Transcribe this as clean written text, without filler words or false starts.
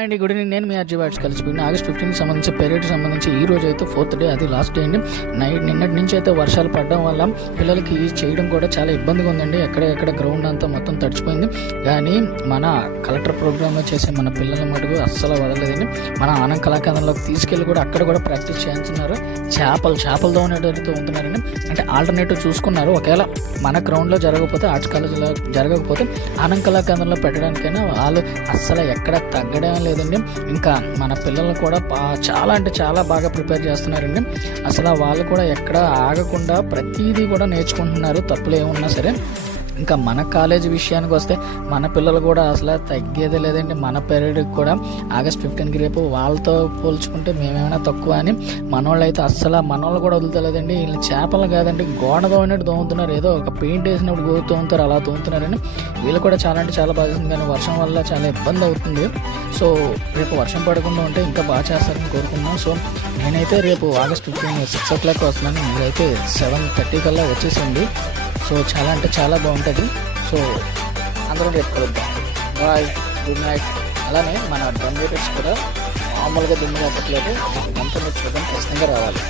అండి good evening. నేను మీ అర్జీ వాట్స్ కలిసిపోయింది. ఆగస్ట్ 15కి సంబంధించి పెరేడ్కి సంబంధించి ఈ రోజు అయితే 4th డే, అది లాస్ట్ డే అండి. నిన్నటి నుంచి అయితే వర్షాలు పడడం వల్ల పిల్లలకి చేయడం కూడా చాలా ఇబ్బందిగా ఉందండి. ఎక్కడ గ్రౌండ్ అంతా మొత్తం తడిచిపోయింది. కానీ మన కలెక్టర్ ప్రోగ్రాంలో చేసే మన పిల్లల మటుకు అస్సలు వదలలేదండి. మన ఆనంద్ కళాకేంద్రంలోకి తీసుకెళ్ళి కూడా అక్కడ కూడా ప్రాక్టీస్ చేస్తున్నారు. చేపలతో ఉండేటట్టు ఉంటున్నారండి. అంటే ఆల్టర్నేటివ్ చూసుకున్నారు. ఒకవేళ మన గ్రౌండ్లో జరగకపోతే, ఆర్ట్స్ కాలేజీలో జరగకపోతే ఆనంద్ కళాకేంద్రంలో పెట్టడానికైనా వాళ్ళు అస్సలు ఎక్కడ తగ్గడం లేదండి. ఇంకా మన పిల్లలు కూడా చాలా అంటే చాలా బాగా ప్రిపేర్ చేస్తున్నారండి. అసలు వాళ్ళు కూడా ఎక్కడ ఆగకుండా ప్రతిదీ కూడా నేర్చుకుంటున్నారు, తప్పులు ఏమున్నా సరే. ఇంకా మన కాలేజీ విషయానికి వస్తే మన పిల్లలు కూడా అసలు తగ్గేదే లేదండి. మన పీరియడ్కి కూడా ఆగస్ట్ 15కి రేపు వాళ్ళతో పోల్చుకుంటే మేమేమైనా తక్కువ అని మనోళ్ళు అయితే అస్సలు మనోళ్ళు కూడా వదులుతలేదండి. వీళ్ళు చేపలు కాదండి, గోడ తోమినట్టు తోముతున్నారు. ఏదో ఒక పెయింట్ వేసినప్పుడు గోడు తోముతారు, అలా తోముతున్నారని. వీళ్ళు కూడా చాలా అంటే చాలా బాగుంది. కానీ వర్షం వల్ల చాలా ఇబ్బంది అవుతుంది. సో రేపు వర్షం పడకుండా ఉంటే ఇంకా బాగా చేస్తారని కోరుకున్నాం. సో నేనైతే రేపు ఆగస్ట్ 15 6 o'clock వస్తున్నాను. మీరైతే 7:30 కల్లా వచ్చేసింది. సో చాలా అంటే చాలా బాగుంటుంది. సో అందరం రేపు కలుద్దాం. Bye, good night. అలానే మన డ్రమ్ రేటర్స్ కూడా మామూలుగా దుమ్ము కట్టట్లేదు. అంతా మీరు చూడడం ఖచ్చితంగా రావాలి.